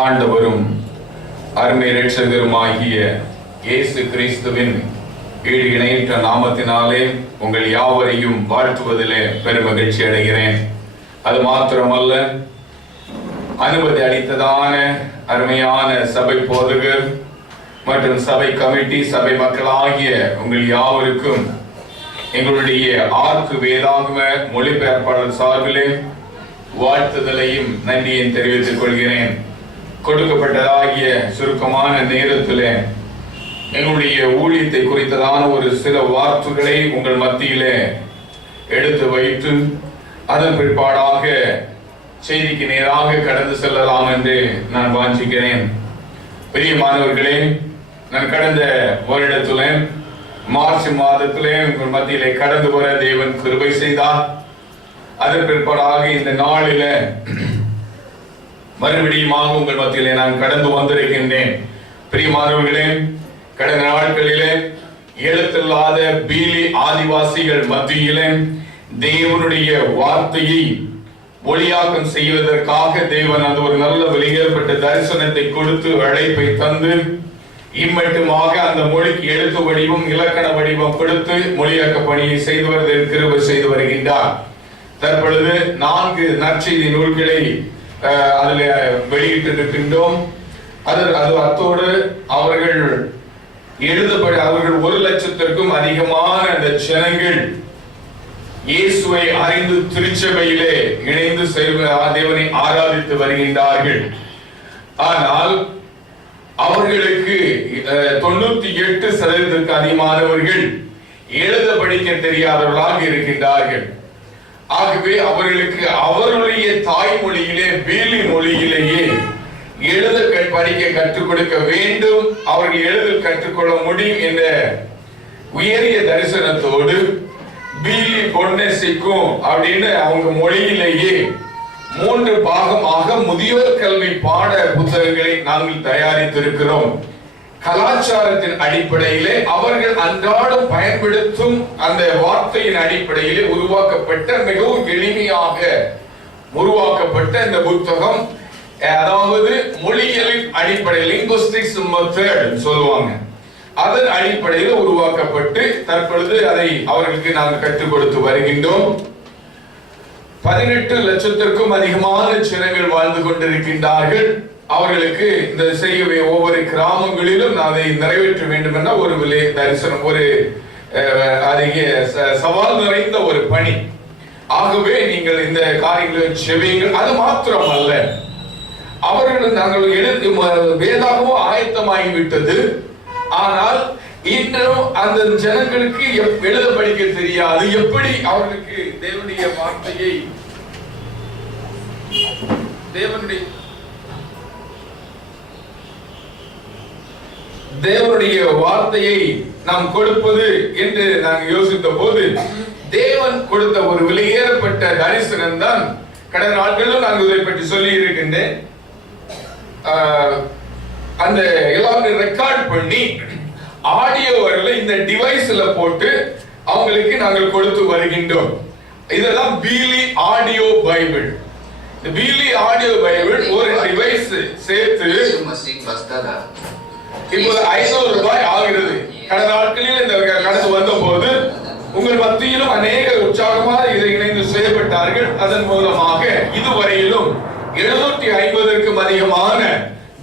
ஆண்டவரும் அருமை இரட்சகருமாகிய இயேசு கிறிஸ்துவின் ஈடு இணையற்ற நாமத்தினாலே உங்கள் யாவரையும் வாழ்த்துவதிலே பெருமகிழ்ச்சி அடைகிறேன். அது மாத்திரமல்ல, அனுமதி அளித்ததான அருமையான சபை போதகர் மற்றும் சபை கமிட்டி, சபை மக்களாகிய உங்கள் யாவருக்கும் எங்களுடைய ஆர்க்கு வேதாகம மொழிபெயர்ப்பாளர் சார்பிலே வாழ்த்துதலையும் நன்றியையும் தெரிவித்துக் கொள்கிறேன். கொடுக்கப்பட்டதாகிய சுருக்கமான நேரத்தில் எங்களுடைய ஊழியத்தை குறித்ததான ஒரு சில வார்த்தைகளை உங்கள் மத்தியிலே எடுத்து வைத்து அதன் பிற்பாடாக செய்திக்கு நேராக கடந்து செல்லலாம் என்று நான் வாஞ்சிக்கிறேன். பிரியமானவர்களே, நான் கடந்த வருடத்துல மார்ச் மாதத்திலே உங்கள் மத்தியிலே கடந்து வர தேவன் கிருபை செய்தார். அதன் பிற்பாடாக இந்த நாளில மறுபடியுமாக உங்கள் மத்தியிலே நான் கடந்து வந்திருக்கின்றேன். பிரியமானவர்களே, கடந்த நாட்களிலே எழுத்தில்லாத பீலி ஆதிவாசிகள் மத்தியிலே தேவனுடைய வார்த்தையை ஒளியாக்கம் செய்வதற்காக தேவன் அது ஒரு நல்ல வெளியேறப்பட்ட தரிசனத்தை கொடுத்து அழைப்பை தந்து இம்மட்டுமாக அந்த மொழிக்கு எழுத்து வடிவம் இலக்கண வடிவம் கொடுத்து மொழியாக்க பணியை செய்து வருவதற்கு கிருபை செய்து வருகின்றார். தற்பொழுது 4 நற்செய்தி நூல்களை அதில் வெளியிட்டிருக்கின்றோம். அத்தோடு அவர்கள் அவர்கள் 1,00,000க்கும் அதிகமான அந்த ஜனங்கள் இயேசுவை அறிந்து திருச்சபையிலே இணைந்து தேவனை ஆராதித்து வருகின்றார்கள். ஆனால் அவர்களுக்கு 98% அதிகமானவர்கள் எழுத படிக்க தெரியாதவர்களாக இருக்கின்றார்கள். ஆகவே அவர்களுக்கு அவருடைய தாய்மொழியிலே பீலி மொழியிலேயே எழுத படிக்க கற்றுக் கொடுக்க வேண்டும், அவர்கள் எழுத கற்றுக்கொள்ள முடியும் என்ற உயரிய தரிசனத்தோடு பீலி பொன்னசிக்கும் அப்படின்னு அவங்க மொழியிலேயே 3 பாகமாக முதியோர் கல்வி பாட புத்தகங்களை நாங்கள் தயாரித்திருக்கிறோம். கலாச்சாரத்தின் அடிப்படையிலே அவர்கள் அன்றாடம் பயன்படுத்தும் அந்த வார்த்தையின் அடிப்படையிலே உருவாக்கப்பட்ட மிகவும் எளிமையாக உருவாக்கப்பட்ட இந்த புத்தகம், அதாவது மொழியியலின் அடிப்படையில் லிங்குஸ்டிக்ஸ் மெத்தட் சொல்லுவாங்க, அதன் அடிப்படையில் உருவாக்கப்பட்டு தற்பொழுது அதை அவர்களுக்கு நாங்கள் கற்றுக் கொடுத்து வருகின்றோம். 18 லட்சத்திற்கும் அதிகமான ஜனங்கள் வாழ்ந்து கொண்டிருக்கின்றார்கள். அவர்களுக்கு இந்த செய்யவே ஒவ்வொரு கிராமங்களிலும் அதை நிறைவேற்ற வேண்டும் என்ற ஒரு தரிசனம், ஒரு அதிக சவால் நிறைந்த ஒரு பணி. ஆகவே நீங்கள் இந்த காரியங்களை செவியுங்கள். அது மாத்திரமல்ல, அவர்கள் நாங்கள் எழுதி வேதாகமும் ஆயத்தமாகிவிட்டது. ஆனால் இன்னும் அந்த ஜனங்களுக்கு எழுத படிக்க தெரியாது. எப்படி அவர்களுக்கு தேவனுடைய வார்த்தையை தேவனுடைய வார்த்தையை நாம் கொடுப்பது என்று நாங்கள் யோசித்த போது தேவன் கொடுத்த ஒரு வெளியேறப்பட்ட தரிசனம் தான். கடந்த நாட்களிலும் நாங்கள் இதை பற்றி சொல்லி இருக்கின்றேன். அந்த எல்லாரும் ரெக்கார்ட் பண்ணி ஆடியோ வரல இந்த டிவைஸ்ல போட்டு அவங்களுக்கு நாங்கள் கொடுத்து வருகின்றோம். இதெல்லாம் பீலி ஆடியோ பைபிள். பீலி ஆடியோ பைபிள் ஒரு டிவைஸ் சேர்த்து இப்போது 500 ரூபாய் ஆகிறது. கடந்த நாட்களில் இந்த கடந்து வந்த போது உங்கள் மத்தியிலும் அநேக உற்சாகமாக இதை இணைந்து செய்யப்பட்டார்கள். அதன் மூலமாக இதுவரையிலும் 750க்கும் அதிகமான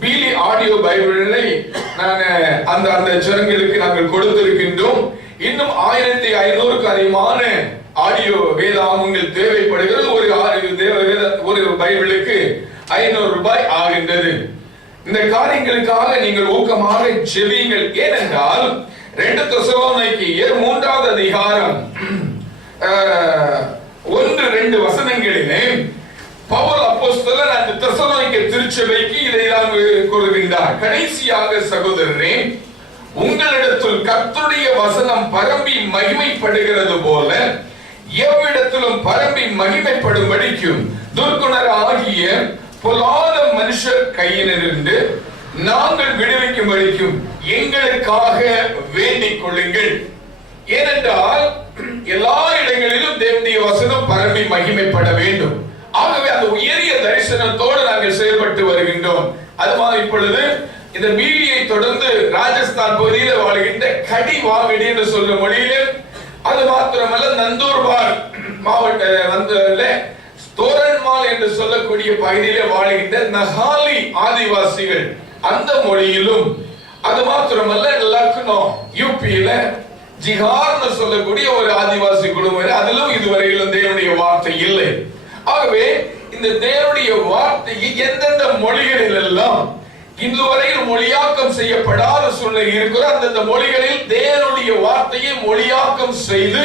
பீலி ஆடியோ பைபிளை அந்த ஜனங்களுக்கு நாங்கள் கொடுத்திருக்கின்றோம். இன்னும் 1500க்கு அதிகமான ஆடியோ வேதாகமங்கள் தேவைப்படுகிறது. ஒரு பைபிளுக்கு 500 ரூபாய் ஆகின்றது. இந்த காரியங்களுக்காக நீங்கள் ஊக்கமாக ஜெபியுங்கள். ஏனென்றால் 2 தெசலோனிக்கேயர் 3வது அதிகாரம் 1-2 வசனங்களிலே பவுல் அப்போஸ்தலன் அந்த தெசலோனிக்கே திருச்சபைக்கு இதைதான் கூறுகின்றார். கடைசியாக சகோதரரே, உங்களிடத்தில் கர்த்தருடைய வசனம் பரம்பி மகிமைப்படுகிறது போல எவ்விடத்திலும் பரம்பி மகிமைப்படும்படிக்கும் துர்க்குணர் ஆகிய பொல்லாத மனுஷர் கையிலிருந்து நாங்கள் விடுவிக்கும்படிக்கும் எங்களுக்காக வேண்டிக் கொள்ளுங்கள். ஏனென்றால் எல்லா இடங்களிலும் தேவனுடைய வசனம் பரம்பி மகிமைப்பட வேண்டும். ஆகவே அந்த உயரிய தரிசனத்தோடு நாங்கள் செயல்பட்டு வருகின்றோம். அதுமாதிரி இப்பொழுது இந்த பீலியை தொடர்ந்து ராஜஸ்தான் பகுதியில் வாழ்கின்ற கடி வாகடி என்று சொல்லும் மொழியிலே, அது மாத்திரமல்ல நந்தூர்பார் மாவட்ட தோரன்மால் என்று சொல்லக்கூடிய பகுதியிலே வாழ்கின்ற நகாலி ஆதிவாசிகள் அந்த மொழியிலும், அது மாத்திரமல்ல லக்னோ யூபியில ஜிஹார்னு சொல்லக்கூடிய ஒரு ஆதிவாசி குடும்பம், அதிலும் இதுவரையிலும் தேவனுடைய வார்த்தை இல்லை. ஆகவே இந்த தேவனுடைய வார்த்தையை எந்தெந்த மொழிகளில் எல்லாம் இதுவரையில் மொழியாக்கம் செய்யப்படாத சூழ்நிலை இருக்கிற அந்தந்த மொழிகளில் தேவனுடைய வார்த்தையை மொழியாக்கம் செய்து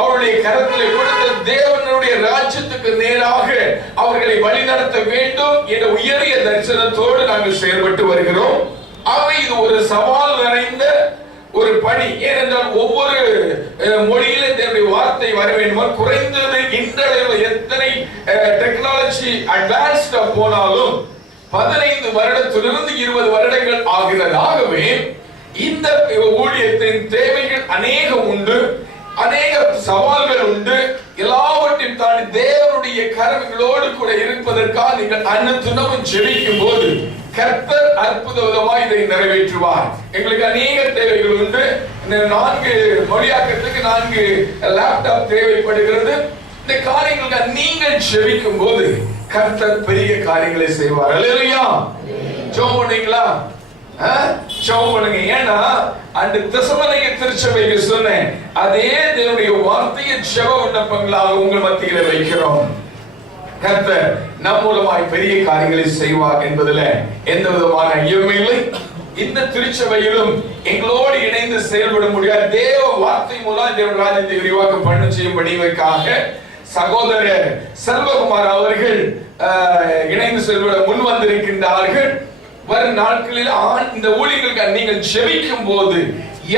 அவருடைய கரத்திலே கொடுத்த தேவனுடைய ராஜ்யத்துக்கு நேராக அவர்களை வழிநடத்த வேண்டும் என்ற உயரிய தரிசனத்தோடு நாங்கள் செயல்பட்டு வருகிறோம். ஆகவே இது ஒரு சவால் நிறைந்த ஒரு பணி. ஏனென்றால் ஒவ்வொரு மொழியில தேவனுடைய வார்த்தை வர வேண்டும். குறைந்தது இன்றளவு எத்தனை டெக்னாலஜி அட்வான்ஸ்டா போனாலும் 15 வருடத்திலிருந்து 20 வருடங்கள் ஆகிறது. ஆகவே இந்த ஊழியத்தின் தேவைகள் அநேகம் உண்டு, அநேக சவால்கள் உண்டு. எல்லாவற்றையும் தாண்டி தேவனுடைய கரங்களோடு கூட இருப்பதற்காக நீங்கள் அன்னத்துணவும் ஜெபிக்கும் போது கர்த்தர் அற்புத விதமாய் இதை நிறைவேற்றுவார். எங்களுக்கு அநேக தேவைகள் உண்டு. இந்த 4 மொழியாக்கத்துக்கு 4 லேப்டாப் தேவைப்படுகிறது. இந்த காரியங்களுக்கு நீங்கள் ஜெபிக்கும் போது கர்த்தர் பெரிய காரியங்களை செய்வார். அல்லேலூயா. ஜெபம் பண்ணீங்களா? ஜெபம் பண்ணுங்க. ஏன்னா அந்த தெசலோனிக்கே திருச்சபைக்கு சொன்னேன், அதே தேவனுடைய வார்த்தையை ஜெப விண்ணப்பங்களாக உங்கள் மத்தியில வைக்கிறோம். கர்த்தர் நம் மூலமாய் பெரிய காரியங்களை செய்வார் என்பதில் எந்த விதமான ஐயமும் இல்லை. இந்த திருச்சபையிலும் எங்களோடு இணைந்து செயல்பட முடியாது. தேவ வார்த்தை மூலம் தேவன் ராஜ்யத்தை விரிவாக்கம் பண்ண செய்யும்படிக்காக சகோதரர் செல்வகுமார் அவர்கள் இணைந்து செல்வத முன் வந்திருக்கின்றார்கள். வரும் நாட்களில் இந்த ஊழியர்களுக்கு நீங்கள் ஜெபிக்கும் போது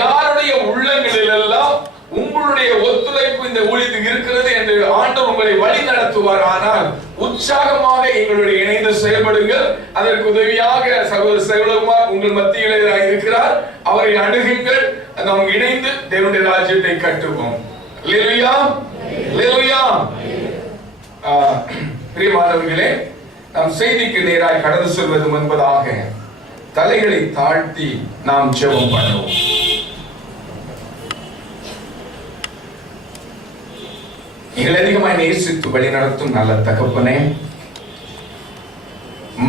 யாருடைய உள்ளங்களில் எல்லாம் உங்களுடைய ஒத்துழைப்பு இந்த ஊழியத்துக்கு இருக்கிறது என்று ஆண்டவர் உங்களை வழி நடத்துவார். ஆனால் உற்சாகமாக எங்களுடைய இணைந்து செயல்படுங்கள். அதற்கு உதவியாக சகோதரர் செல்வகுமார் உங்கள் மத்தியில் இருக்கிறார். அவரை அணுகுங்கள். நாம் இணைந்து தேவனுடைய ராஜ்யத்தை கட்டுவோம். அல்லேலூயா. அல்லேலூயா. பிரியமானவர்களே, நாம் செய்திக்கு நேராய் கடந்து செல்வது முன்பதாக தலைகளை தாழ்த்தி நாம் ஜெபம் பண்ணுவோம். எங்களை அதிகமாய் நேசித்து வழி நடத்தும் நல்ல தகப்பனே,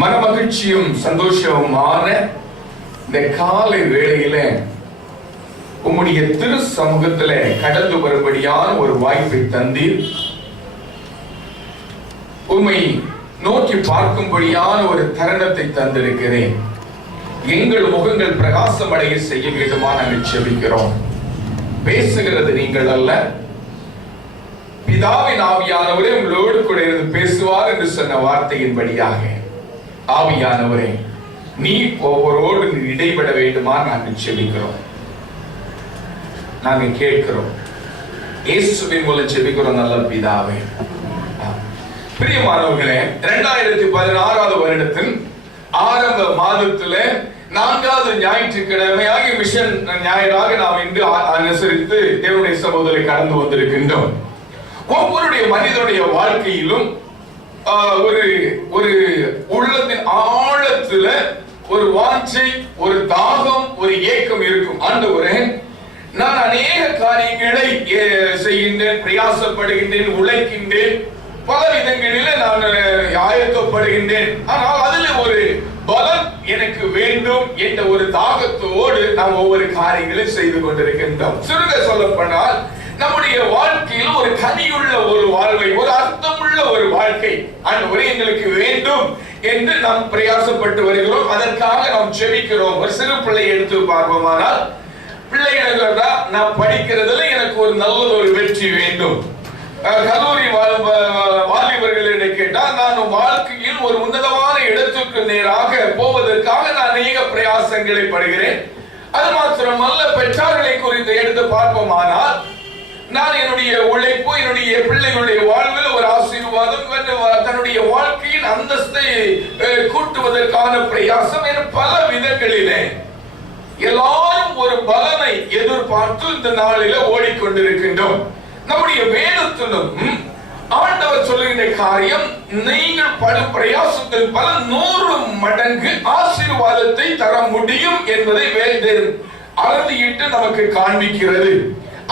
மன மகிழ்ச்சியும் சந்தோஷமுமான இந்த காலை வேளையில உம்முடைய திரு சமூகத்தில கடந்து வரும்படியான ஒரு வாய்ப்பை தந்தீர். உம்மை நோக்கி பார்க்கும்படியான ஒரு தருணத்தை தந்திருக்கிறேன். எங்கள் முகங்கள் பிரகாசம் அடைய செய்ய வேண்டுமா நாங்கள் ஜெபிக்கிறோம். பேசுகிறது நீங்கள் அல்ல, பிதாவின் ஆவியானவரே உங்களோடு கூட இருந்து பேசுவார் என்று சொன்ன வார்த்தையின்படியாக ஆவியானவரே நீ ஒவ்வொருவரோடு இடைபட வேண்டுமா நாங்கள் ஜெபிக்கிறோம். நாங்கள் கேட்கிறோம். இயேசுவின் மூலம் ஜெபிக்கிறோம் நல்ல பிதாவே. பிரியமானவர்களே, 2016 வருடத்தின் ஆரம்ப மாதத்துல 4வது ஞாயிற்றுக்கிழமையாக மிஷன் ஞாயிறாக நாம் இன்று அனுசரித்து தேவனுடைய சமூகத்தில் கடந்து வந்திருக்கின்றோம். ஒவ்வொருடைய மனிதனுடைய வாழ்க்கையிலும் ஒரு உள்ளத்தின் ஆழத்துல ஒரு வாஞ்சை, ஒரு தாகம், ஒரு ஏக்கம் இருக்கும். ஆண்டவரே, நான் அநேக காரியங்களை செய்கின்றேன், பிரயாசப்படுகின்றேன், உழைக்கின்றேன், பல விதங்களில் நான் ஆயத்தப்படுகின்றேன். ஆனால் அதில் ஒரு பலம் எனக்கு வேண்டும் என்ற ஒரு தாகத்தோடு நாம் ஒவ்வொரு காரியங்களும் செய்து கொண்டிருக்கின்றோம். சுருங்க சொல்லப்போனால் நம்முடைய வாழ்க்கையில் ஒரு கனியுள்ள ஒரு வாழ்வை, ஒரு அர்த்தமுள்ள ஒரு வாழ்க்கை ஆண்டவரே எங்களுக்கு வேண்டும் என்று நாம் பிரயாசப்பட்டு வருகிறோம். அதற்காக நாம் ஜெபிக்கிறோம். ஒரு சிறு பிள்ளை எடுத்து பார்ப்போமானால், பிள்ளைகள் நான் படிக்கிறதுல எனக்கு ஒரு நல்ல ஒரு வெற்றி வேண்டும். கல்லூரி வாலிபர்களை கேட்டால் நான் வாழ்க்கையில் ஒரு உன்னதமான இடத்துக்கு நேராக போவதற்காக நான் அநேக பிரயாசங்களை படுகிறேன். அது மாத்திரமல்ல, பெற்றார்களை குறித்து எடுத்து பார்ப்போமானால் நான் என்னுடைய உழைப்பு, என்னுடைய பிள்ளைகளுடைய வாழ்வில் ஒரு ஆசீர்வாதம், தன்னுடைய வாழ்க்கையின் அந்தஸ்தை கூட்டுவதற்கான பிரயாசம் என பல விதங்களிலே எல்லாரும் ஒரு பலனை எதிர்பார்த்து இந்த நாளில ஓடிக்கொண்டிருக்கின்றோம். நம்முடைய வேதத்திலும் ஆண்டவர் சொல்லுகின்ற காரியம், நீங்கள் படும் பிரயாசத்தில் பல 100 மடங்கு ஆசீர்வாதத்தை தர முடியும் என்பதை வேதம் அறுதியிட்டு நமக்கு காண்பிக்கிறது.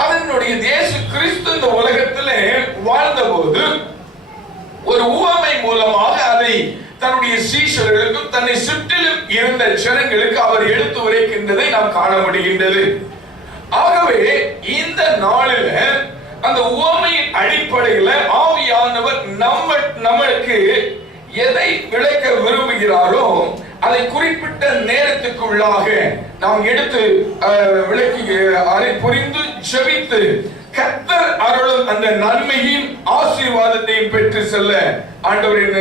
அதனுடைய இயேசு கிறிஸ்து இந்த உலகத்திலே வாழ்ந்த போது ஒரு உவமை மூலமாக அதை தன்னுடைய சீஷர்களுக்கும் தன்னை சுற்றிலும் இருந்த ஜனங்களுக்கு அவர் எடுத்து உரைக்கின்றதை நாம் காண முடிகின்றது. ஆகவே இந்த நாளில் அந்த உவமையின் அடிப்படையில் ஆவியானவர் நமக்கு எதை விளக்க விரும்புகிறாரோ அதை குறிப்பிட்ட நேரத்துக்குள்ளாக நாம் எடுத்து விளக்கி அதை புரிந்து ஜெபித்து கர்த்தர் அருளும் அந்த நன்மையின் ஆசீர்வாதத்தையும் பெற்று செல்ல ஆண்டவர்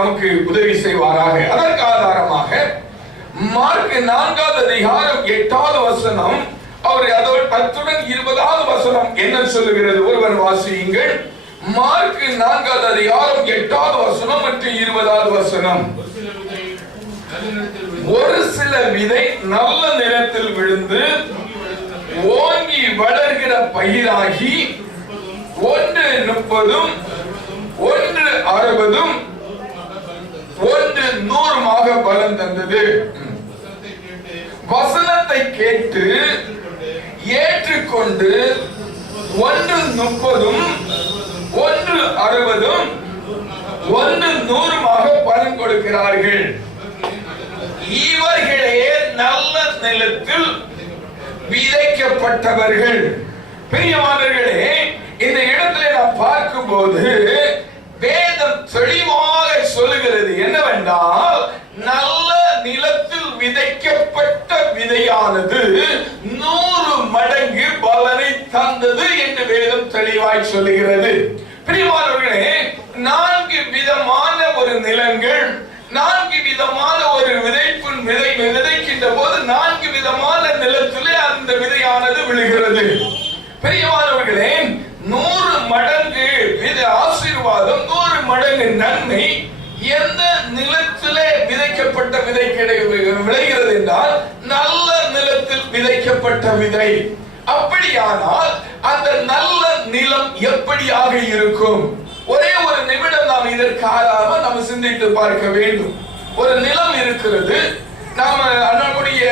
நமக்கு உதவி செய்வாராக. அதற்கு ஆதாரமாக மார்க் 4 அதிகாரம் 8வது வசனம், அவர் அதோடு 10 20வது வசனம் என்ன சொல்லுகிறது? ஒருவர் வாசியுங்கள். மார்க் 4 அதிகாரம் 8வது வசனம் மற்றும் 20வது வசனம். ஒரு சில விதை நல்ல நிலத்தில் விழுந்து ஓங்கி வளர்கிற பயிராகி ஒன்று 30, ஒன்று 60, ஒன்று 100 பலன் தந்தது. வசனத்தை கேட்டு ஏற்றுக்கொண்டு ஒன்று 30, ஒன்று 60, ஒன்று 100 பலன் கொடுக்கிறார்கள். இவர்களே நல்ல நிலத்தில் விதைக்கப்பட்டவர்கள். பிரியமானவர்களே, இந்த இடத்துல நாம் பார்க்கும்போது வேதம் தெளிவாக சொல்லுகிறது என்னவென்றால், நல்ல நிலத்தில் விதைக்கப்பட்ட விதையானது 100 மடங்கு பலனை தந்தது என்று வேதம் தெளிவாய் சொல்லுகிறது. பிரியமானவர்களே, 4 விதமான ஒரு நிலங்கள், 4 விதமான ஒரு விதைப்பின் விதைக்கின்ற போது 4 விதமான நிலத்திலே அந்த விதையானது விழுகிறது. பெரியமானவர்களே, 100 மடங்கு ஆசீர்வாதம், 100 மடங்கு நன்மை எந்த நிலத்திலே விதைக்கப்பட்ட விதை விளைகிறது என்றால் நல்ல நிலத்தில் விதைக்கப்பட்ட விதை. அப்படியானால் அந்த நல்ல நிலம் எப்படியாக இருக்கும்? ஒரே ஒரு நிமிடம் நாம் இதற்காக நாம் சிந்தித்து பார்க்க வேண்டும். ஒரு நிலம் இருக்கிறது, நாம் நம்முடைய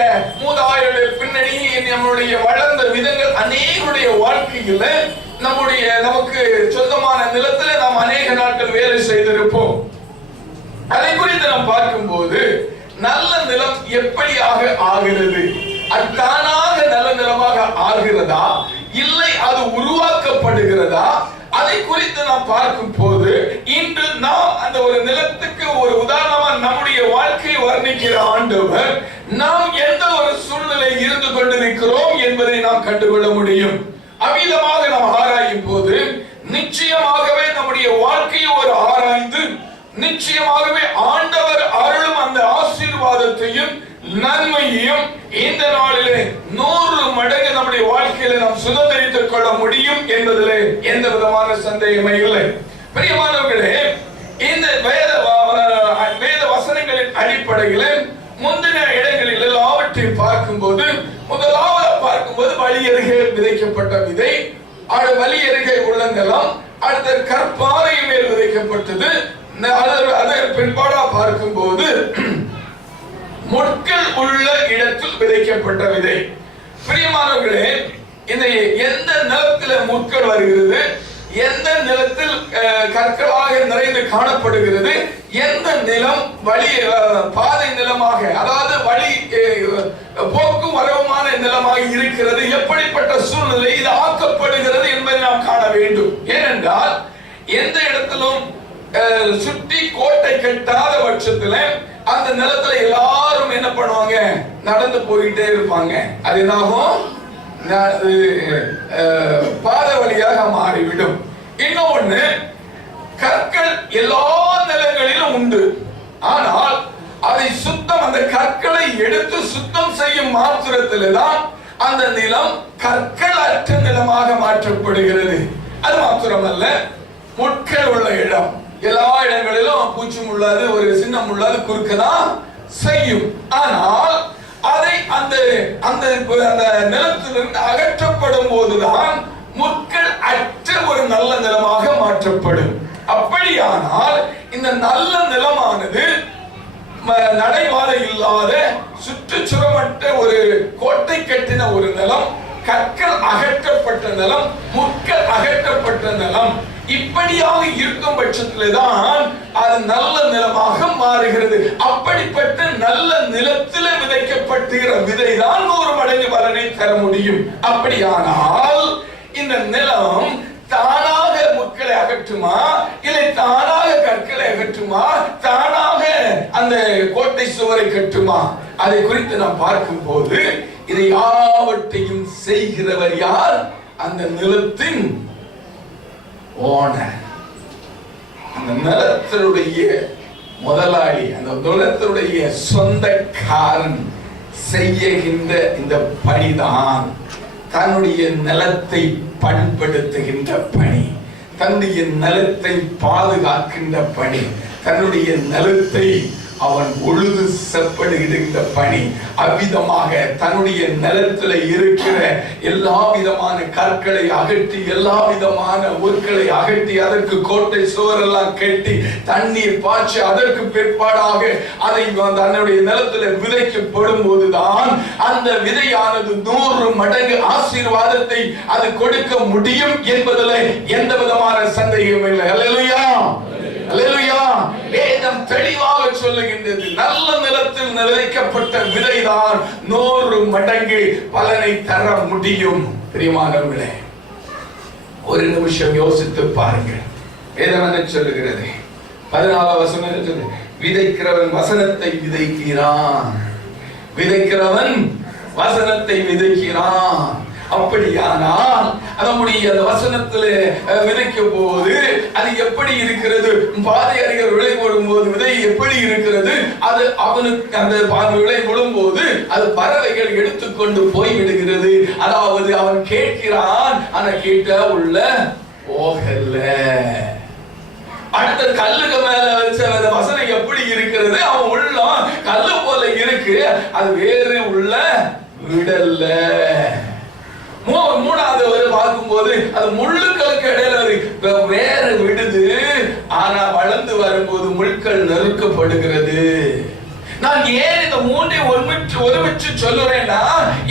மூதாதையருடைய பின்னணி, நம்முடைய வளர்ந்த விதங்கள் அநேகருடைய வாழ்க்கையில நமக்கு சொந்தமான நிலத்தில் நாம் அநேக நாட்கள் வேலை செய்திருப்போம். அதை குறித்து நாம் பார்க்கும்போது நல்ல நிலம் எப்படியாக ஆகிறது? அது தானாக நல்ல நிலமாக ஆகிறதா, இல்லை அது உருவாக்கப்படுகிறதா? அதை குறித்து நாம் பார்க்கும் போது இன்று நாம் அந்த ஒரு நிலத்துக்கு ஒரு உதாரணமா நம்முடைய வாழ்க்கையை வர்ணிக்கிற ஆண்டவர் நாம் எந்த ஒரு சூழ்நிலை இருந்து கொண்டிருக்கிறோம் என்பதை நாம் கண்டுகொள்ள முடியும். அமிதமாக நாம் ஆராயும் போது நிச்சயமாகவே நம்முடைய வாழ்க்கையை ஒரு ஆராய்ந்து நிச்சயமாகவே ஆண்டவர் அருளும் அந்த ஆசீர்வாதத்தையும் நன்மையையும் இந்த நாளிலே 100 மடங்கு நம்முடைய வாழ்க்கையில நாம் சுதந்திரித்துக் கொள்ள முடியும் என்பதிலே எந்த விதமான சந்தேகமே இல்லை. பிரியமானவர்களே, இந்த வேத வசனங்களின் அடிப்படையில் முந்தின இடங்களில் எல்லாவற்றையும் பார்க்கும்போது முதலாவது பார்க்கும்போது வழி அருகே விதைக்கப்பட்ட விதை, வழி அருகே உள்ள நிலம், அடுத்த கற்பாறை மேல் விதைக்கப்பட்டது. அதன் பின்பாடா பார்க்கும்போது முட்கள் உள்ள இடத்தில் விதைக்கப்பட்ட விதை. பிரியமானவர்களே, இந்த எந்த நிலத்தில் முட்கள் வருகிறது, எந்த நிலத்தில் கற்களாக நிறைந்து காணப்படுகிறது, எந்த நிலம் வழி பாதை நிலமாக, அதாவது வழி போக்கும் வரவுமான நிலமாக இருக்கிறது, எப்படிப்பட்ட சூழ்நிலை இது ஆக்கப்படுகிறது என்பதை நாம் காண வேண்டும். ஏனென்றால் எந்த இடத்திலும் சுற்றி கோட்டை கட்டாத பட்சத்துல அந்த நிலத்துல எல்லாரும் என்ன பண்ணுவாங்க, நடந்து போயிட்டே இருப்பாங்க. அது என்னாகும், பாத வழியாக மாறிவிடும். இன்னொன்னு, கற்கள் எல்லா நிலங்களிலும் உண்டு. ஆனால் அதை சுத்தம், அந்த கற்களை எடுத்து சுத்தம் செய்யும் மாத்திரத்தில்தான் அந்த நிலம் கற்கள் அற்ற நிலமாக மாற்றப்படுகிறது. அது மாத்திரமல்ல, முட்கள் உள்ள இடம், எல்லா இடங்களிலும் பூச்சி முள்ளாது, ஒரு சின்ன முள்ளாது குறுக்கதான் செய்யும். ஆனால் அதை அந்த அந்த நிலத்திலிருந்து அகற்றப்படும் போதுதான் முட்கள் அற்ற ஒரு நல்ல நிலமாக மாற்றப்படும். அப்படியானால் இந்த நல்ல நிலமானது நடைபாதை இல்லாத சுற்றுச்சுவரமற்ற ஒரு கோட்டை கட்டின ஒரு நிலம், கற்கள் அகற்றப்பட்ட நிலம், முட்கள் அகற்றப்பட்ட நிலம், இப்படியாக இருக்கும் பட்சத்தில்தான் அது நல்ல நிலமாக மாறுகிறது. அப்படிப்பட்ட நல்ல நிலத்தில் விதைக்கப்படுகிற விதைதான் 100 மடங்கு பலனை தர முடியும். அப்படியானால் இந்த நிலம் தானாக முட்களை அகற்றுமா, இல்லை தானாக கற்களை அகற்றுமா, தானாக அந்த கோட்டை சுவரை கட்டுமா? அதை குறித்து நாம் பார்க்கும் போது இதை யாவற்றையும் செய்கிறவர் யார்? அந்த நிலத்தின் ஓனர், அந்த நிலத்தினுடைய முதலாளி, அந்த நிலத்தினுடைய சொந்தக்காரன் செய்கின்ற இந்த பணிதான் தன்னுடைய நிலத்தை பண்படுத்துகின்ற பணி, தன்னுடைய நிலத்தை பாதுகாக்கின்ற பணி, தன்னுடைய நிலத்தை அவன் ஒழுது செப்படுகின்ற பணி. அவ்விதமாக தன்னுடைய நிலத்தில் இருக்கிற எல்லா விதமான கற்களை அகற்றி, எல்லா விதமான முற்களை அகற்றி, அதற்கு கோட்டை சுவரெல்லாம் கட்டி தண்ணீர் பாய்ச்சி அதற்கு பிற்பாடாக அதை தன்னுடைய நிலத்தில் விதைக்கப்படும் போதுதான் அந்த விதையானது 100 மடங்கு ஆசீர்வாதத்தை அது கொடுக்க முடியும் என்பதில் எந்த விதமான சந்தேகம் இல்லை. அல்லேலூயா, அல்லேலூயா. வேதம் தெளிவாக சொல்லுகின்றது, நல்ல நிலத்தில் விதைக்கப்பட்ட விதைதான் 100 மடங்கு பலனை தர முடியும். பிரியமானவர்களே, ஒரு நிமிஷம் யோசித்து பாருங்கள். வேதம் என்ன சொல்லுகிறது? 14 வசனம் சொல்லுது, விதைக்கிறவன் வசனத்தை விதைக்கிறான், விதைக்கிறவன் வசனத்தை விதைக்கிறான். அப்படியானால் நம்முடைய அந்த வசனத்தில் விதைக்கும் போது அது எப்படி இருக்கிறது? பாதை அருகில் விளை போடும் போது விதை எப்படி இருக்கிறது? அது அவனுக்கு அந்த விளை போடும் போது அது பறவைகள் எடுத்துக்கொண்டு போய் விடுகிறது. அதாவது அவன் கேட்கிறான், ஆனா கேட்ட உள்ள போகல. அடுத்த கல்லுக்கு மேல வச்ச வசனம் எப்படி இருக்கிறது? அவன் உள்ள கல்லு போல இருக்கு, அது வேறு உள்ள விடல. மூணாவது பார்க்கும் போது அது முள்ளுக்களுக்கு இடையில வேற விடுது, ஆனா வளர்ந்து வரும்போது முள்கள் நெருக்கப்படுகிறது. நான் ஏன் இந்த மூன்றை ஒருமிச்சு சொல்லுறேன்னா,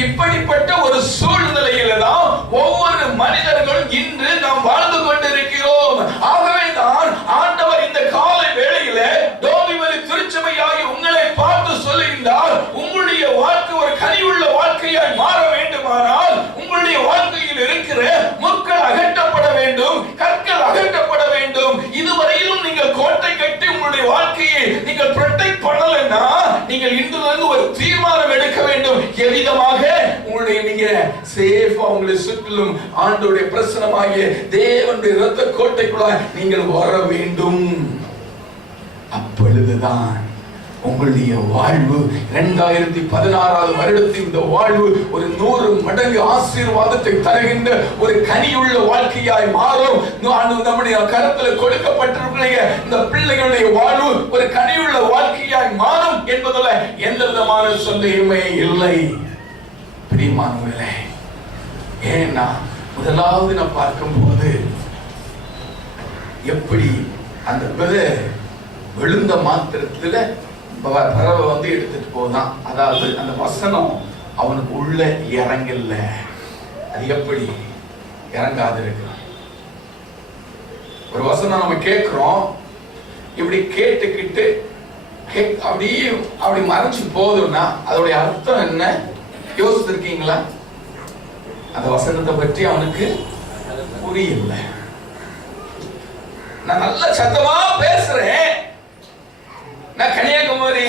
இப்படிப்பட்ட ஒரு சூழ்நிலையில தான் ஒவ்வொரு மனிதர்களும் இன்று நாம் வாழ்ந்து கொண்டிருக்கிறோம். ஆகவே தான் ஆண்டவர் இந்த காலை வேளையில டோபிவெளி திருச்சபையாகி உங்களை பார்த்து சொல்லுகின்றார், உங்களுடைய வாழ்க்கை ஒரு கனிவுள்ள வாழ்க்கையாய் மாற வேண்டுமானால் உங்களுடைய வாழ்க்கையில் இருக்கிற முட்கள் அகற்றப்பட வேண்டும், கற்கள் அகற்றப்பட வேண்டும். இதுவரையிலும் நீங்கள் கோட்டை கட்டி உங்களுடைய வாழ்க்கையை நீங்கள் ப்ரொடெக்ட் பண்ணலன்னா நீங்கள் இன்றிலிருந்து ஒரு தீர்மானம் எடுக்க வேண்டும். எவ்விதமாக உங்களுடைய நீங்க சேஃபா உங்களை சுற்றிலும் ஆண்டவருடைய பிரசன்னமாகிய தேவனுடைய இரத்த கோட்டைக்குள்ளாய் நீங்கள் வர வேண்டும். அப்பொழுதுதான் உங்களுடைய வாழ்வு 2016 வருடத்தின் இந்த வாழ்வு ஒரு 100 மடங்கு ஆசீர்வாதத்தை தருகின்ற ஒரு கனியுள்ள வாழ்க்கையாய் மாறும். நம்முடைய கருத்தில் கொடுக்கப்பட்டிருக்கிற இந்த பிள்ளைகளுடைய வாழ்வு ஒரு கனியுள்ள வாழ்க்கையாய் மாறும் என்பதில் எந்த விதமான சந்தேகமே இல்லை. பிரியமானவர்களே, ஏன்னா முதலாவது நான் பார்க்கும் போது எப்படி அந்த விதை விழுந்த மாத்திரத்துல பறவை வந்து எடுத்துட்டு போதான். அதாவது அந்த வசனம் அவனுக்கு உள்ள இறங்கல. அது எப்படி இறங்காது இருக்கு? ஒரு வசனம் நம்ம கேட்கிறோம், இப்படி கேட்டுக்கிட்டு அப்படியே அப்படி மறைச்சு போதும்னா அதோடைய அர்த்தம் என்ன யோசிச்சிருக்கீங்களா? அந்த வசனத்தை பற்றி அவனுக்கு புரியல. நான் நல்ல சத்தமா பேசுறேன். நான் கன்னியாகுமரி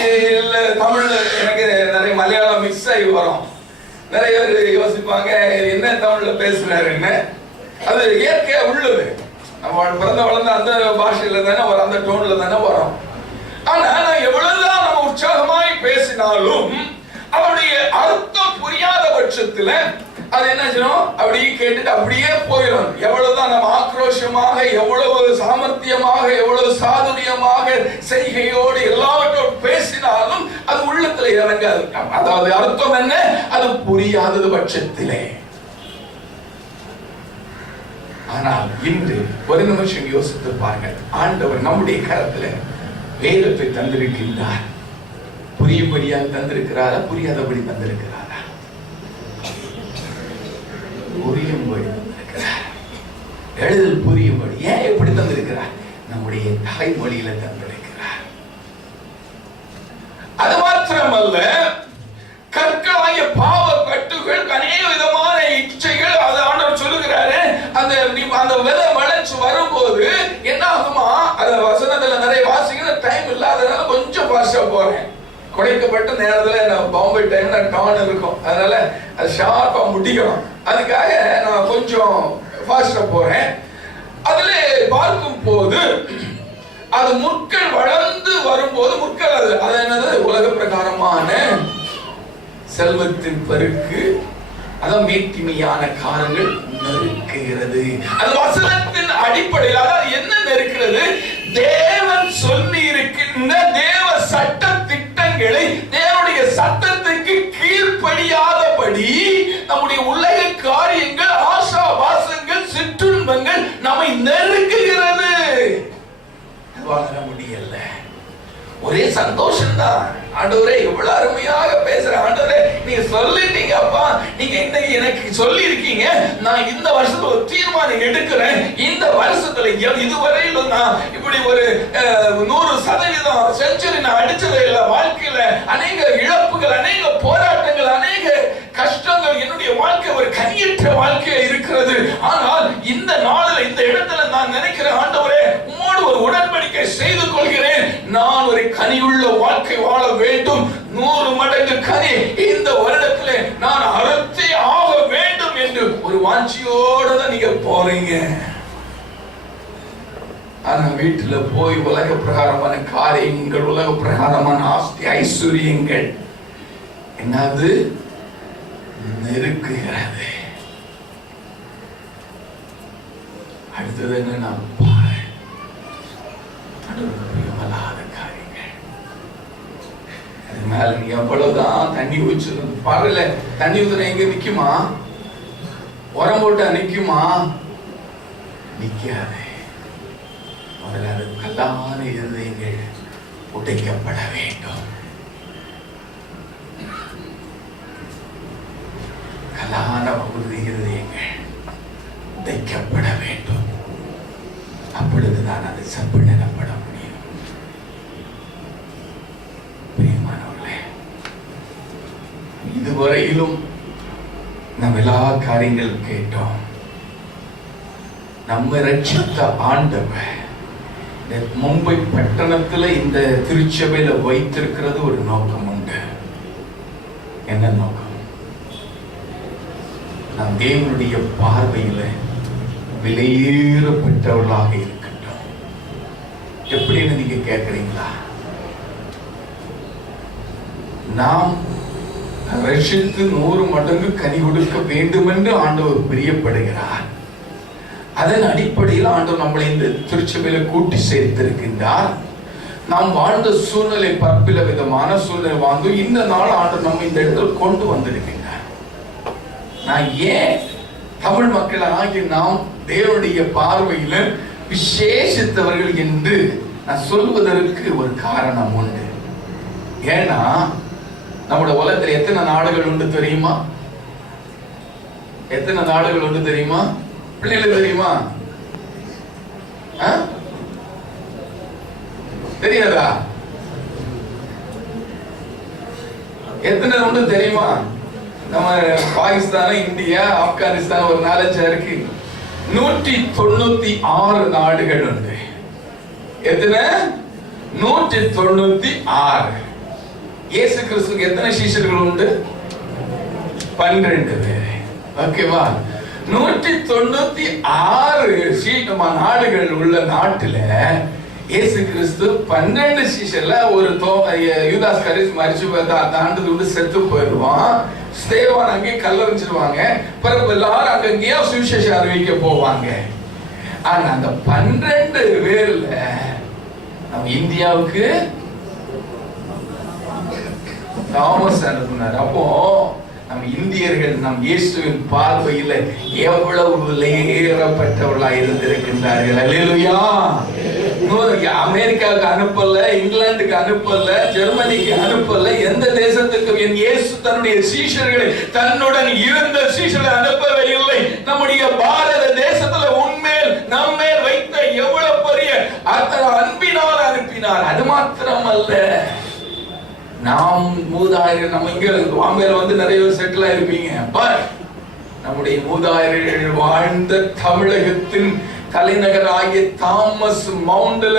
தமிழ்ல எனக்கு நிறைய மலையாளம் மிக்ஸ் ஆகி வரும். நிறைய பேர் யோசிப்பாங்க என்ன தமிழ்ல பேசுறாருன்னு. அது இயற்கையா உள்ளது. நம்ம பிறந்த வளர்ந்த அந்த பாஷையில தானே வரும், அந்த டோன்ல தானே வரும். ஆனா நான் எவ்வளவுதான் நம்ம உற்சாகமாய் பேசினாலும் அவருடைய அர்த்தம் புரியாத பட்சத்துல அது என்ன செய்யணும்? அப்படியே கேட்டுட்டு அப்படியே போயிடும். எவ்வளவுதான் நம்ம ஆக்ரோஷமாக, எவ்வளவு சாமர்த்தியமாக, எவ்வளவு சாதுரியமாக செய்கையோடு எல்லாவற்றோடு பேசினாலும் அது உள்ளத்துல இறங்காது. அதாவது அர்த்தம் என்ன? அது புரியாதது பட்சத்திலே. ஆனால் இன்று ஒரு நிமிஷம் யோசித்து பாருங்கள். ஆண்டவர் நம்முடைய கரத்துல வேதத்தை தந்திருக்கின்றார். புரியும்படியாக தந்திருக்கிறாரா, புரியாதபடி தந்திருக்கிறாரா? புரியும்படி தந்திருக்கிறார். எழுதல் புரியும்படி. ஏன் எப்படி தந்திருக்கிறார்? நம்முடைய தாய்மொழியில தந்திருக்கிறார். அது மாத்திரமல்ல, கற்களாகிய பாவ கட்டுகள், அநேக விதமான இச்சைகள், அது ஆண்டவர் சொல்லுகிறாரு. அந்த விதை வளர்ச்சி வரும்போது என்ன ஆகுமா? அந்த வசனத்துல நிறைய வாசிக்கிற டைம் இல்லாதனால கொஞ்சம் ஃபாஸ்டா போறேன். குறைக்கப்பட்ட நேரத்துல நான் பாம்பே டைம்ல டான் இருக்கும், அதனால அது ஷார்ப்பா முடிக்கணும். அதுக்காக நான் கொஞ்சம் ஃபாஸ்டா போறேன். அதுல பார்க்கும் போது அது முட்கள் வளர்ந்து வரும்போது, முட்கள் அது என்னது? உலக பிரகாரமான செல்வத்தின் பெருக்கு, அதான் மேட்டிமையான காரங்கள் நெருக்குகிறது. அது வசனத்தின் அடிப்படையில். அதாவது என்ன நெருக்கிறது? தேவன் சொல்லி இருக்கின்ற தேவ சட்ட திட்டங்களை, தேவனுடைய சட்டத்துக்கு கீழ்ப்படியாதபடி நம்முடைய உலக காரியங்கள், ஆசா வாசங்கள், சிற்றுன்பங்கள் நம்மை நெருக்குகிறது. வளர முடியல. ஒரே சந்தோஷம் தான். ஆண்டவரே இவ்வளவு அருமையாக பேசுற ஆண்டவரே, நீங்க சொல்லிட்டீங்க அப்பா, நீங்க இன்னைக்கு எனக்கு சொல்லி இருக்கீங்க. நான் இந்த வருஷத்துல ஒரு தீர்மானம் எடுக்கிறேன். இந்த வருஷத்துல இதுவரையிலும் நான் இப்படி ஒரு 100% செஞ்சுரி நான் அடிச்சதே இல்லை. வாழ்க்கையில அநேக இழப்புகள், அநேக போராட்டங்கள், அநேக கஷ்டங்கள், என்னுடைய வாழ்க்கை ஒரு கனியற்ற வாழ்க்கையா இருக்கிறது. ஆனால் இந்த நாளில், இந்த இடத்துல நான் நினைக்கிறேன், ஆண்டவரே உம்மோடு ஒரு உடன்படிக்கை செய்து கொள்கிறேன். நான் ஒரு கனியுள்ள வாழ்க்கை வாழ வேண்டும். 100 மடங்கு கனி இந்த வருடத்திலே நான் அறுத்தே ஆக வேண்டும் என்று ஒரு வாஞ்சியோட தான் நீங்க போறீங்க. ஆனா வீட்டுல போய் உலக பிரகாரமான காரியங்கள், உலக பிரகாரமான ஆஸ்தி ஐஸ்வர்யங்கள் என்னது நெருக்குகிறது. அடுத்தது என்ன? காரியங்கள். அது மேல நீ எவ்வளவுதான் தண்ணி ஊற்று, பரல தண்ணி ஊத்துற எங்க நிக்குமா? உரம் போட்டா நிக்குமா? நிக்காது. முதல்ல அது கல்லான இருதயங்கள் உடைக்கப்பட வேண்டும். கல்லான இருதயங்கள் உடைக்கப்பட வேண்டும். அப்பொழுதுதான் அது செப்பனிடப்பட முடியும். பிரியமானவர்களே, இதுவரையிலும் நம்ம எல்லா காரியங்கள் கேட்டோம். நம்ம ரட்சித்த ஆண்டவர் மும்பை பட்டணத்துல இந்த திருச்சபையில வைத்திருக்கிறது ஒரு நோக்கம் உண்டு. என்ன நோக்கம்? நாம் தேவனுடைய பார்வையில விலையேறப்பட்டவர்களாக இருக்கட்டும். எப்படின்னு நீங்க கேட்கிறீங்களா? நாம் ரட்சித்து 100 மடங்கு கனி கொடுக்க வேண்டும் என்று ஆண்டவர் பிரியப்படுகிறார். அதன் அடிப்படையில் ஆண்டவர் நம்மளை இந்த திருச்சபையில கூட்டி சேர்த்திருக்கின்றார். நாம் வாழ்ந்த சூழ்நிலை பற்பில விதமான சூழ்நிலை வாழ்ந்து இந்த நாள் ஆண்டவர் நம்ம இந்த இடத்துல கொண்டு வந்திருக்கின்றார். நான் ஏன் தமிழ் மக்கள் ஆகிய நாம் தேவனுடைய பார்வையில விசேஷித்தவர்கள் என்று நான் சொல்வதற்கு ஒரு காரணம் உண்டு. ஏன்னா நம்முடைய உலகத்தில் எத்தனை நாடுகள் உண்டு தெரியுமா? எத்தனை நாடுகள் உண்டு தெரியுமா? பிள்ளைகளுக்கு தெரியுமா? தெரியாதா? எத்தனை உண்டு தெரியுமா? நம்ம பாகிஸ்தான், இந்தியா, ஆப்கானிஸ்தான் ஒரு 4-5 இருக்கு. 196 நாடுகள் உண்டு. எத்தனை? 196. இயேசு கிறிஸ்துவுக்கு எத்தனை சீஷர்கள் உண்டு? 12 பேர். ஓகேவா? 196 நாடுகள் உள்ள நாட்டுல இயேசு கிறிஸ்து 12 சீஷர்ல ஒரு யூதாஸ் கரிஸ் மரிச்சு தாண்டது விட்டு செத்து போயிடுவான். ஸ்தேவான் அங்கே கல்லறிஞ்சிருவாங்க. பிறகு எல்லாரும் அங்கேயே சுவிசேஷம் அறிவிக்க போவாங்க. ஆனா அந்த 12 பேர்ல நம்ம இந்தியாவுக்கு தாமஸ் அனுப்புனார். அப்போ நம் இந்தியர்கள் நம் இயேசுவின் பார்வையில் எவ்வளவு விலையேறப்பட்டவர்களாக இருந்திருக்கின்றார்கள். அல்லேலூயா. அமெரிக்காவுக்கு அனுப்பல, இங்கிலாந்துக்கு அனுப்பல, ஜெர்மனிக்கு அனுப்பல, எந்த தேசத்துக்கு என் இயேசு தன்னுடைய சீஷர்களை, தன்னுடன் இருந்த சீஷர்களை அனுப்பவே இல்லை. நம்முடைய பாரத தேசத்துல உண்மையில் நம்மேல் வைத்த எவ்வளவு பெரிய அன்பினால் அனுப்பினார். அது மாத்திரமல்ல, நாம் மூதாயிரம், நம்ம இங்க பாம்பேல வந்து நிறைய பேர் செட்டில் ஆயிருப்பீங்க. பட் நம்முடைய மூதாயிரர்கள் வாழ்ந்த தமிழகத்தின் தலைநகராகிய தாமஸ் மவுண்ட்ல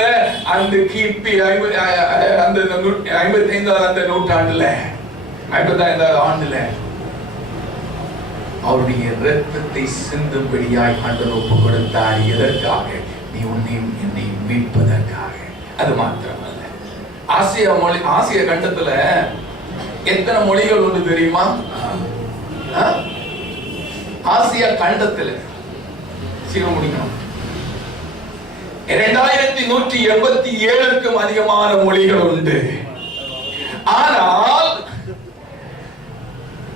அந்த கிபி 55ஆம் நூற்றாண்டுல 55ஆம் ஆண்டுல அவருடைய இரத்தத்தை சிந்தும்படியாய் ஆண்டவர் ஒப்பு கொடுத்தார். எதற்காக? நீ உன்னையும் என்னையும் மீட்பதற்காக. அது மாத்திரமல்ல, ஆசிய கண்டத்துல எத்தனை மொழிகள் உண்டு தெரியுமா? ஆசியா கண்டத்துல சீக்கிரம் முடிக்கணும். 2187க்கும் அதிகமான மொழிகள் உண்டு. ஆனால்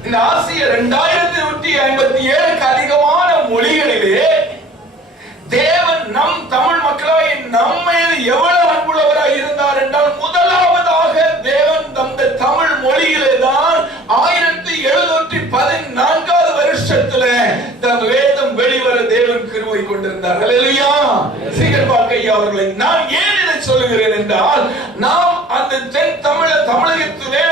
இந்த ஆசிய 2157க்கு அதிகமான மொழிகளிலே தேவன் நம் தமிழ் மக்களாய் நம்மீது எவ்வளவு அன்புள்ளவராய் இருந்தார் என்றால், முதலாவதாக தேவன் தந்த தமிழ் மொழியிலே தான் 1714வது வருஷத்துல வேதம் வெளிவர தேவன் கிருபை கொண்டிருந்தார். அல்லேலூயா. சீகர்பாக் ஐயா அவர்களை நான் ஏன் இதை சொல்லுகிறேன் என்றால், நாம் அந்த தென் தமிழகத்திலே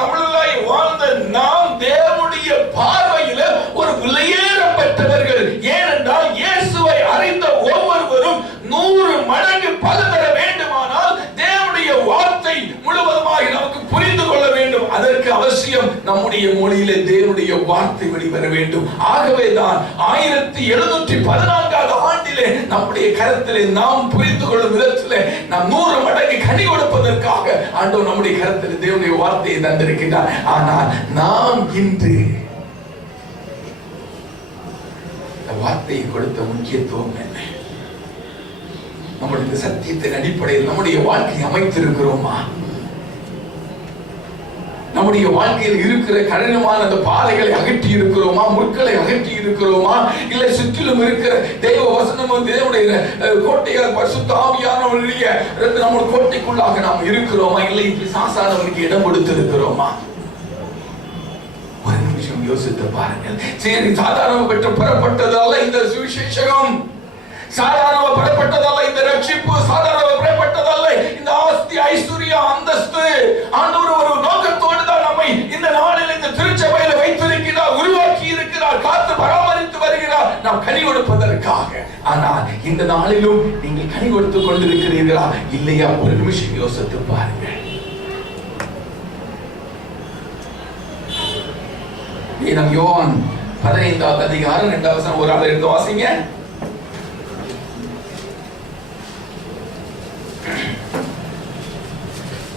தமிழராய் வாழ்ந்த நாம் தேவனுடைய பார்வையில ஒரு விலையேறப்பட்டவர்கள். ஏனென்றால் இயேசுவை அறிந்த ஒவ்வொருவரும் 100 மடங்கு பலன் பெற வேண்டுமானால் தேவனுடைய வார்த்தை முழுவதுமாக நமக்கு புரிந்து கொள்ள வேண்டும். அதற்கு அவசியம் நம்முடைய மொழியிலே தேவனுடைய வார்த்தை வெளிவர வேண்டும். ஆகவேதான் 1714வது ஆண்டிலே நம்முடைய கரத்திலே நாம் புரிந்து கொள்ளும் விதத்திலே நாம் 100 மடங்கு கனி கொடுப்பதற்காக ஆண்டவர் நம்முடைய கரத்திலே தேவனுடைய வார்த்தையை தந்திருக்கிறார். ஆனால் நாம் இன்று வார்த்தையை கொடுத்த முக்கியத்துவம் என்ன? நம்முடைய சத்தியத்தின் அடிப்படையில் நம்முடைய வாழ்க்கையை அமைத்திருக்கிறோமா? நம்முடைய வாழ்க்கையில் இருக்கிற கடினமான அந்த பாறைகளை அகற்றி இருக்கிறோமா? முற்களை அகற்றி இருக்கிறோமா? இல்லை சுற்றிலும் இருக்கிற தெய்வ வசனமும் தேவனுடைய கோட்டையால் பரிசுத்த ஆவியானவருடைய நம்ம கோட்டைக்குள்ளாக நாம் இருக்கிறோமா? இல்லை பிசாசானவருக்கு இடம் கொடுத்து இருக்கிறோமா? ஒரு நிமிஷம் யோசித்து பாருங்கள். சரி, சாதாரண பெற்று பெறப்பட்டதல்ல இந்த சுவிசேஷம், சாதாரண பெறப்பட்டதல்ல இந்த ரட்சிப்பு, சாதாரண பெறப்பட்டதல்ல இந்த ஆஸ்தி ஐஸ்வர்ய அந்தஸ்து. ஆண்டவர் ஒரு நோக்கத்தோடு தான் நம்மை இந்த நாளில் இந்த திருச்சபையில வைத்திருக்கிறார், உருவாக்கி இருக்கிறார், காத்து பராமரித்து வருகிறார், நாம் கனி கொடுப்பதற்காக. ஆனால் இந்த நாளிலும் நீங்கள் கனி கொடுத்துக் கொண்டிருக்கிறீர்களா இல்லையா? ஒரு நிமிஷம் யோசித்து பாருங்கள். யோவான் 15வது அதிகாரம் 2வது வசனம் ஒரு ஆள் எடுத்து வாசிங்க.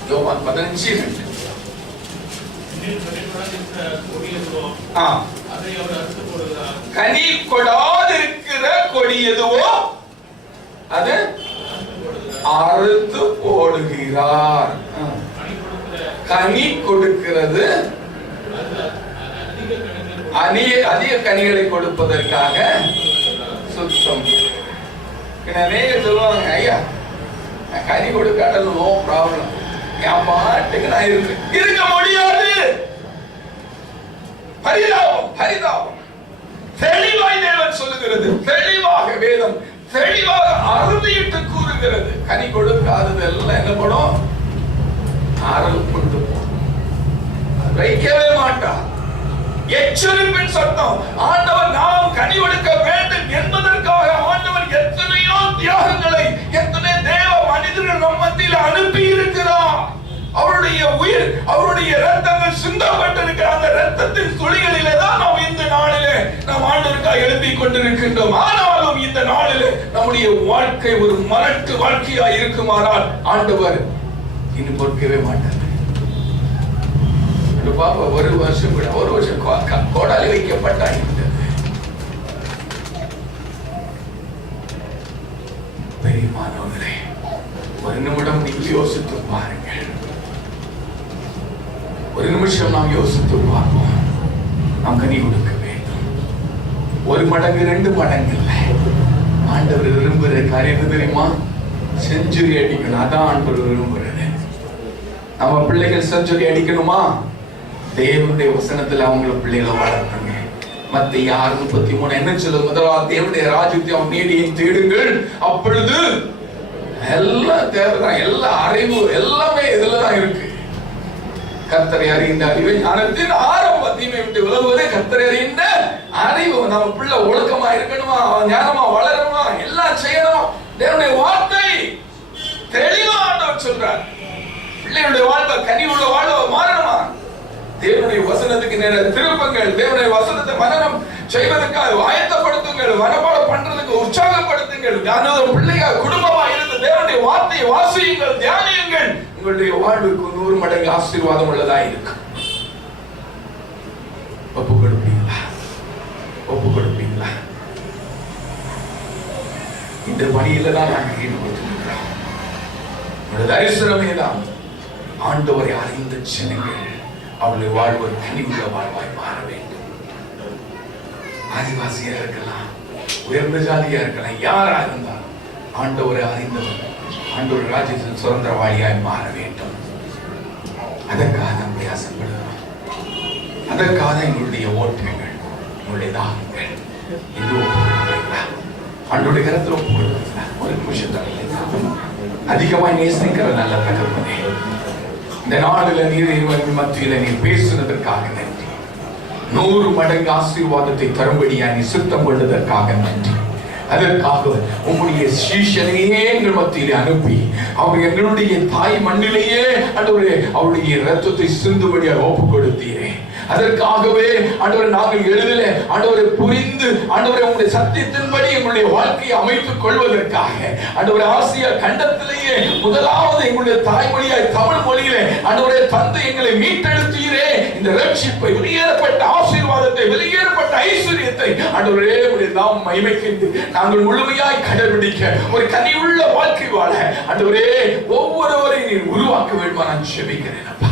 யோவான் 15:2. கனி கொடாதிருக்கிற கொடி எதுவோ அது அறுத்து போடுகிறார். கனி கொடுக்கிறது அதிக கனிகளை கொடுப்பதற்காக சுத்தம். சொல்லுவாங்க, ஐயா கனி கொடுக்காட்டல் நோ ப்ராப்ளம், என் பாட்டுக்கு நான் இருக்க முடியாது. பரிதாபம், பரிதாபம். தெளிவாய் தேவன் சொல்லுகிறது, தெளிவாக வேதம் தெளிவாக அறுதியிட்டு கூறுகிறது. கனி கொடுக்காதது எல்லாம் என்ன படும்? ஆறல் கொண்டு வைக்கவே மாட்டார். எச்சரிப்பின் சத்தம். ஆண்டவர் நாம் கனி கொடுக்க வேண்டும் என்பதற்காக ஆண்டவர் எத்தனையோ தியாகங்களை, எத்தனை தேவ மனிதர்கள் நம் மத்தியில் அனுப்பி இருக்கிறார். அவருடைய உயிர், அவருடைய இரத்தங்கள் சிந்தப்பட்டிருக்கிற அந்த இரத்தத்தின் துளிகளிலே தான் நாம் இந்த நாளிலே நாம் ஆண்டவருக்காக எழுப்பிக் கொண்டிருக்கின்றோம். ஆனாலும் இந்த நாளிலே நம்முடைய வாழ்க்கை ஒரு மலட்டு வாழ்க்கையாய் இருக்குமானால் ஆண்டவர் இன்னும் பொறுக்கவே மாட்டார். பாப்பா ஒரு வருஷம் கோடாலி வைக்கப்பட்டாங்க. பெரியமானவர்களே, ஒரு நிமிடம் நீங்கள் யோசித்து பாருங்கள். ஒரு நிமிஷம் நாம் யோசித்து பார்ப்போம். நாம் கனி கொடுக்க வேண்டும். 1 மடங்கு 2 மடங்கு இல்லை. ஆண்டவர் விரும்புகிற காரியம் தெரியுமா? செஞ்சுரி அடிக்கணும். அதான் ஆண்டவர் விரும்புகிறது. நம்ம பிள்ளைகள் செஞ்சுரி அடிக்கணுமா? தேவனுடைய வசனத்துல அவங்கள பிள்ளைகளை வளர்த்துங்க. மத்தேயு 6:33 என்ன சொல்லுது? முதலாவது தேவனுடைய ராஜ்யத்தை அவன் நீதியையும் தேடுங்கள், அப்பொழுது எல்லாம் தேவைதான். எல்லா அறிவு எல்லாமே இதுலதான் இருக்கு. கர்த்தரை அறிந்த அறிவை ஞானத்தின் ஆரம்பத்தையுமே விட்டு விலகுவதே கர்த்தரை அறிந்த அறிவு. நம்ம பிள்ளை ஒழுக்கமா இருக்கணுமா, ஞானமா வளரணுமா, எல்லாம் செய்யணும். தேவனுடைய வார்த்தை தெளிவா ஆண்டவர் சொல்றார். பிள்ளைகளுடைய வாழ்வை கனி உள்ள வாழ்வை மாறணுமா? தேவனுடைய வசனத்துக்கு நேர திருப்பங்கள். தேவனுடைய வசனத்தை மனனம் செய்வதற்காக ஆயத்தப்படுத்துங்கள். மனப்பாடம் பண்றதுக்கு உற்சாகப்படுத்துங்கள். பிள்ளையா குடும்பமா இருந்து தேவனுடைய வார்த்தையை வாசியுங்கள், தியானியுங்கள். உங்களுடைய வாழ்வுக்கு 100 மடங்கு ஆசீர்வாதம் உள்ளதா இருக்கும். ஒப்பு கொடுப்பீங்களா? ஒப்பு கொடுப்பீங்களா? இந்த பணியில தான் நாங்கள் ஈடுபட்டிருக்கிறோம். தரிசனமே தான் ஆண்டவரை அறிந்த ஜனங்கள் அவளுடைய வாழ்வு கனிவுள்ள வாழ்வாய் மாற வேண்டும். ஆதிவாசியா இருக்கலாம், உயர்ந்த ஜாதியா இருக்கலாம், யாரா இருந்தாலும் ஆண்டவரை அறிந்தவர் ஆண்டவர் ராஜ்யத்தின் சுதந்திரவாளியாய் மாற வேண்டும். அதற்காக நாம் பிரயாசப்படுகிறோம். அதற்காக எங்களுடைய ஓட்டங்கள், எங்களுடைய தாகங்கள். இது ஆண்டோடைய கருத்தில் ஒப்பு கொடுக்கிறீங்களா? ஒரு நிமிஷம் அதிகமாய் நேசிக்கிற நல்ல தகப்பனே, இந்த நாடுல நீர் மத்தியில நீ பேசுனதற்காக நன்றி. 100 மடங்கு ஆசீர்வாதத்தை தரும்படியா நீ சுத்தம் கொண்டதற்காக நன்றி. அதற்காக உங்களுடைய சீஷனையே எங்கள் மத்தியிலே அனுப்பி அவர் எங்களுடைய தாய் மண்ணிலேயே அவருடைய இரத்தத்தை சிந்தும்படியாக ஒப்பு கொடுத்தீரே. அதற்காகவே ஆண்டவரை நாங்கள் எழுதல ஆண்டவரை புரிந்து ஆண்டவரை உங்களுடைய சத்தியத்தின்படி எங்களுடைய வாழ்க்கையை அமைத்துக் கொள்வதற்காக ஆண்டவரை ஆசியா கண்டத்திலேயே முதலாவது எங்களுடைய தாய்மொழியாய் தமிழ் மொழியிலே ஆண்டவரை தந்தை எங்களை மீட்டெடுத்தீரே. இந்த ரட்சிப்பை, வெளியேறப்பட்ட ஆசீர்வாதத்தை, வெளியேறப்பட்ட ஐஸ்வர்யத்தை ஆண்டவரே உடைய நாம் மகிமைக்கு நாங்கள் முழுமையாய் கடைபிடிக்க ஒரு கனியுள்ள வாழ்க்கை வாழ ஆண்டவரே ஒவ்வொருவரையும் நீர் உருவாக்க வேண்டும். நான் ஜெபிக்கிறேன் அப்பா,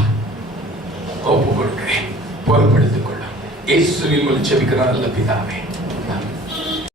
ஒப்பு கொடுக்கிறேன். பொறுப்படுத்திக் கொள்ளும். இயேசுவின் மூலம் ஜெபிக்கிறேன் நல்ல பிதாவே.